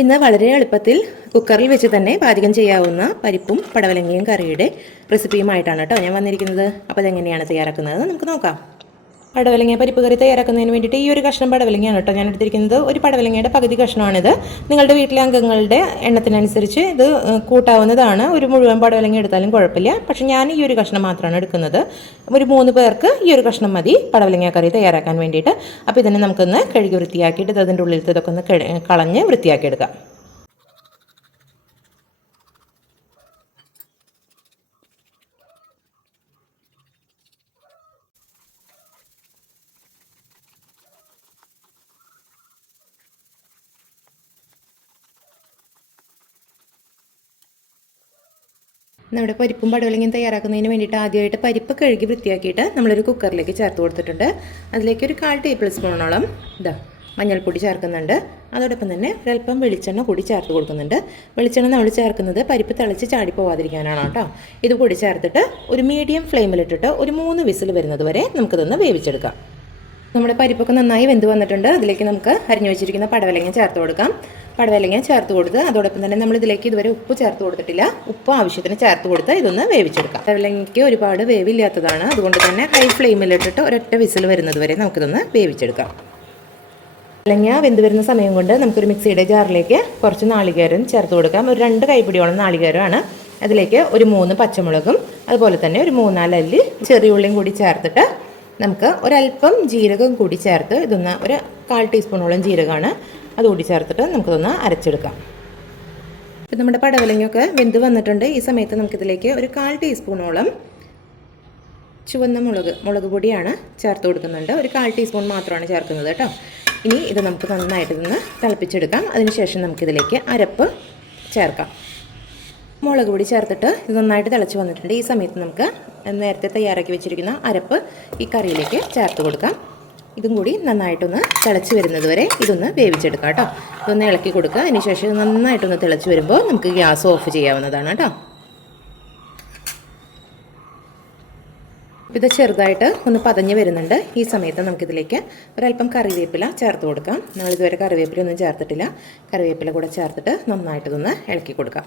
ഇന്ന് വളരെ എളുപ്പത്തിൽ കുക്കറിൽ വെച്ച് തന്നെ പാചകം ചെയ്യാവുന്ന പരിപ്പും പടവലങ്ങയും കറിയുടെ റെസിപ്പിയുമായിട്ടാണ് കേട്ടോ ഞാൻ വന്നിരിക്കുന്നത്. അപ്പോൾ അതെങ്ങനെയാണ് തയ്യാറാക്കുന്നത് നമുക്ക് നോക്കാം. പടവലങ്ങ പരിപ്പ് കറി തയ്യാറാക്കുന്നതിന് വേണ്ടിയിട്ട് ഈ ഒരു കഷ്ണം പടവലങ്ങയാണ് കേട്ടോ ഞാൻ എടുത്തിരിക്കുന്നത്. ഒരു പടവലങ്ങയുടെ പകുതി കഷ്ണമാണിത്. നിങ്ങളുടെ വീട്ടിലെ അംഗങ്ങളുടെ എണ്ണത്തിനനുസരിച്ച് ഇത് കൂട്ടാവുന്നതാണ്. ഒരു മുഴുവൻ പടവലങ്ങ എടുത്താലും കുഴപ്പമില്ല. പക്ഷേ ഞാൻ ഈ ഒരു കഷ്ണം മാത്രമാണ് എടുക്കുന്നത്. ഒരു 3 പേർക്ക് ഈ ഒരു കഷ്ണം മതി പടവലങ്ങ കറി തയ്യാറാക്കാൻ വേണ്ടിയിട്ട്. അപ്പോൾ ഇതിനെ നമുക്കൊന്ന് കഴുകി വൃത്തിയാക്കിയിട്ട് അതിൻ്റെ ഉള്ളിലത്തെ ഇതൊക്കെ ഒന്ന് കളഞ്ഞ് വൃത്തിയാക്കിയെടുക്കാം. നമ്മുടെ പരിപ്പും പടവലങ്ങയും തയ്യാറാക്കുന്നതിന് വേണ്ടിയിട്ട് ആദ്യമായിട്ട് പരിപ്പ് കഴുകി വൃത്തിയാക്കിയിട്ട് നമ്മളൊരു കുക്കറിലേക്ക് ചേർത്ത് കൊടുത്തിട്ടുണ്ട്. അതിലേക്ക് ഒരു 1/4 ടേബിൾ സ്പൂണോളം മഞ്ഞൾപ്പൊടി ചേർക്കുന്നുണ്ട്. അതോടൊപ്പം തന്നെ ഒരല്പം വെളിച്ചെണ്ണ കൂടി ചേർത്ത് കൊടുക്കുന്നുണ്ട്. വെളിച്ചെണ്ണ നമ്മൾ ചേർക്കുന്നത് പരിപ്പ് തിളച്ച് ചാടി പോവാതിരിക്കാനാണ് കേട്ടോ. ഇത് കൂടി ചേർത്തിട്ട് ഒരു മീഡിയം ഫ്ലെയിമിലിട്ടിട്ട് ഒരു 3 വിസിൽ വരുന്നത് വരെ നമുക്കിതൊന്ന് വേവിച്ചെടുക്കാം. നമ്മുടെ പരിപ്പൊക്കെ നന്നായി വെന്ത് വന്നിട്ടുണ്ട്. അതിലേക്ക് നമുക്ക് അരിഞ്ഞു വെച്ചിരിക്കുന്ന പടവലങ്ങ ചേർത്ത് കൊടുക്കാം. പടവലങ്ങ ചേർത്ത് കൊടുത്ത് അതോടൊപ്പം തന്നെ നമ്മൾ ഇതിലേക്ക് ഇതുവരെ ഉപ്പ് ചേർത്ത് കൊടുത്തിട്ടില്ല. ഉപ്പ് ആവശ്യത്തിന് ചേർത്ത് കൊടുത്ത് ഇതൊന്ന് വേവിച്ചെടുക്കാം. പടവലങ്ങയ്ക്ക് ഒരുപാട് വേവില്ലാത്തതാണ്. അതുകൊണ്ട് തന്നെ ഹൈ ഫ്ലെയിമിലിട്ടിട്ട് ഒരൊറ്റ വിസിൽ വരുന്നത് വരെ നമുക്കിതൊന്ന് വേവിച്ചെടുക്കാം. പടവലങ്ങ വെന്ത് വരുന്ന സമയം കൊണ്ട് നമുക്കൊരു മിക്സിയുടെ ജാറിലേക്ക് കുറച്ച് നാളികേരം ചേർത്ത് കൊടുക്കാം. ഒരു 2 കൈപ്പിടിയോളം നാളികേരമാണ്. അതിലേക്ക് ഒരു 3 പച്ചമുളകും അതുപോലെ തന്നെ ഒരു 3-4 അല്ലി ചെറിയ ഉള്ളിയും കൂടി ചേർത്തിട്ട് നമുക്ക് ഒരല്പം ജീരകം കൂടി ചേർത്ത് ഇതൊന്ന് ഒരു 1/4 ടീസ്പൂണോളം ജീരകമാണ് അതുകൂടി ചേർത്തിട്ട് നമുക്കിതൊന്ന് അരച്ചെടുക്കാം. ഇപ്പം നമ്മുടെ പടവലങ്ങയൊക്കെ വെന്ത് വന്നിട്ടുണ്ട്. ഈ സമയത്ത് നമുക്കിതിലേക്ക് ഒരു 1/4 ടീസ്പൂണോളം ചുവന്ന മുളക് പൊടിയാണ് ചേർത്ത് കൊടുക്കുന്നുണ്ട്. ഒരു 1/4 ടീസ്പൂൺ മാത്രമാണ് ചേർക്കുന്നത് കേട്ടോ. ഇനി ഇത് നമുക്ക് നന്നായിട്ട് ഇതൊന്ന് തിളപ്പിച്ചെടുക്കാം. അതിനുശേഷം നമുക്കിതിലേക്ക് അരപ്പ് ചേർക്കാം. മുളക് പൊടി ചേർത്തിട്ട് ഇത് നന്നായിട്ട് തിളച്ച് വന്നിട്ടുണ്ട്. ഈ സമയത്ത് നമുക്ക് നേരത്തെ തയ്യാറാക്കി വെച്ചിരിക്കുന്ന അരപ്പ് ഈ കറിയിലേക്ക് ചേർത്ത് കൊടുക്കാം. ഇതും കൂടി നന്നായിട്ടൊന്ന് തിളച്ച് വരുന്നത് വരെ ഇതൊന്ന് വേവിച്ചെടുക്കാം കേട്ടോ. ഇതൊന്ന് ഇളക്കി കൊടുക്കുക. അതിനുശേഷം നന്നായിട്ടൊന്ന് തിളച്ച് വരുമ്പോൾ നമുക്ക് ഗ്യാസ് ഓഫ് ചെയ്യാവുന്നതാണ് കേട്ടോ. ഇത് ചെറുതായിട്ട് ഒന്ന് പതഞ്ഞ് വരുന്നുണ്ട്. ഈ സമയത്ത് നമുക്കിതിലേക്ക് ഒരല്പം കറിവേപ്പില ചേർത്ത് കൊടുക്കാം. നമ്മളിതുവരെ കറിവേപ്പില ഒന്നും ചേർത്തിട്ടില്ല. കറിവേപ്പില കൂടെ ചേർത്തിട്ട് നന്നായിട്ടൊന്ന് ഇളക്കി കൊടുക്കാം.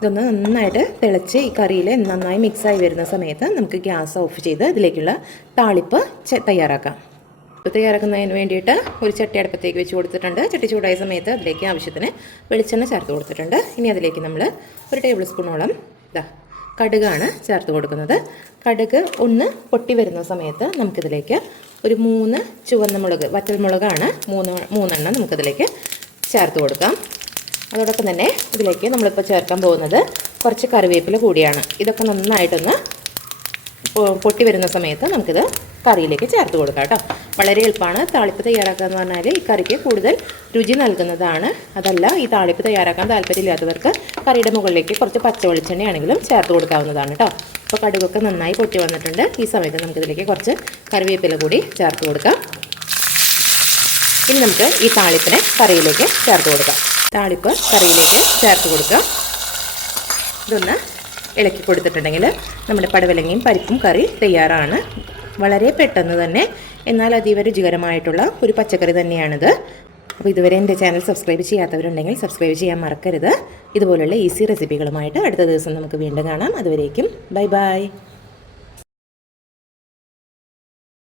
ഇതൊന്ന് നന്നായിട്ട് തിളച്ച് ഈ കറിയിൽ നന്നായി മിക്സായി വരുന്ന സമയത്ത് നമുക്ക് ഗ്യാസ് ഓഫ് ചെയ്ത് ഇതിലേക്കുള്ള താളിപ്പ് തയ്യാറാക്കാം. തയ്യാറാക്കുന്നതിന് വേണ്ടിയിട്ട് ഒരു ചട്ടി അടുപ്പത്തേക്ക് വെച്ച് കൊടുത്തിട്ടുണ്ട്. ചട്ടി ചൂടായ സമയത്ത് അതിലേക്ക് ആവശ്യത്തിന് വെളിച്ചെണ്ണ ചേർത്ത് കൊടുത്തിട്ടുണ്ട്. ഇനി അതിലേക്ക് നമ്മൾ ഒരു ടേബിൾ സ്പൂണോളം കടുകാണ് ചേർത്ത് കൊടുക്കുന്നത്. കടുക് ഒന്ന് പൊട്ടി വരുന്ന സമയത്ത് നമുക്കിതിലേക്ക് ഒരു 3 ചുവന്ന മുളക് വറ്റൽമുളകാണ് 3 നമുക്കിതിലേക്ക് ചേർത്ത് കൊടുക്കാം. അതോടൊപ്പം തന്നെ ഇതിലേക്ക് നമ്മളിപ്പോൾ ചേർക്കാൻ പോകുന്നത് കുറച്ച് കറിവേപ്പില കൂടിയാണ്. ഇതൊക്കെ നന്നായിട്ടൊന്ന് പൊട്ടി വരുന്ന സമയത്ത് നമുക്കിത് കറിയിലേക്ക് ചേർത്ത് കൊടുക്കാം കേട്ടോ. വളരെ എളുപ്പമാണ്. താളിപ്പ് തയ്യാറാക്കുക എന്ന് പറഞ്ഞാൽ ഈ കറിക്ക് കൂടുതൽ രുചി നൽകുന്നതാണ്. അതല്ല ഈ താളിപ്പ് തയ്യാറാക്കാൻ താല്പര്യമില്ലാത്തവർക്ക് കറിയുടെ മുകളിലേക്ക് കുറച്ച് പച്ച വെളിച്ചെണ്ണയാണെങ്കിലും ചേർത്ത് കൊടുക്കാവുന്നതാണ് കേട്ടോ. അപ്പോൾ കടുകൊക്കെ നന്നായി പൊട്ടി വന്നിട്ടുണ്ട്. ഈ സമയത്ത് നമുക്കിതിലേക്ക് കുറച്ച് കറിവേപ്പില കൂടി ചേർത്ത് കൊടുക്കാം. ഇനി നമുക്ക് ഈ താളിപ്പിനെ കറിയിലേക്ക് ചേർത്ത് കൊടുക്കാം. താളിപ്പ് കറിയിലേക്ക് ചേർത്ത് കൊടുക്കുക. ഇതൊന്ന് ഇളക്കി കൊടുത്തിട്ടുണ്ടെങ്കിൽ നമ്മുടെ പടവലങ്ങയും പരിപ്പും കറി തയ്യാറാണ്. വളരെ പെട്ടെന്ന് തന്നെ എന്നാൽ അതീവ രുചികരമായിട്ടുള്ള ഒരു പച്ചക്കറി തന്നെയാണിത്. അപ്പോൾ ഇതുവരെ എൻ്റെ ചാനൽ സബ്സ്ക്രൈബ് ചെയ്യാത്തവരുണ്ടെങ്കിൽ സബ്സ്ക്രൈബ് ചെയ്യാൻ മറക്കരുത്. ഇതുപോലുള്ള ഈസി റെസിപ്പികളുമായിട്ട് അടുത്ത ദിവസം നമുക്ക് വീണ്ടും കാണാം. അതുവരേക്കും ബൈ ബൈ.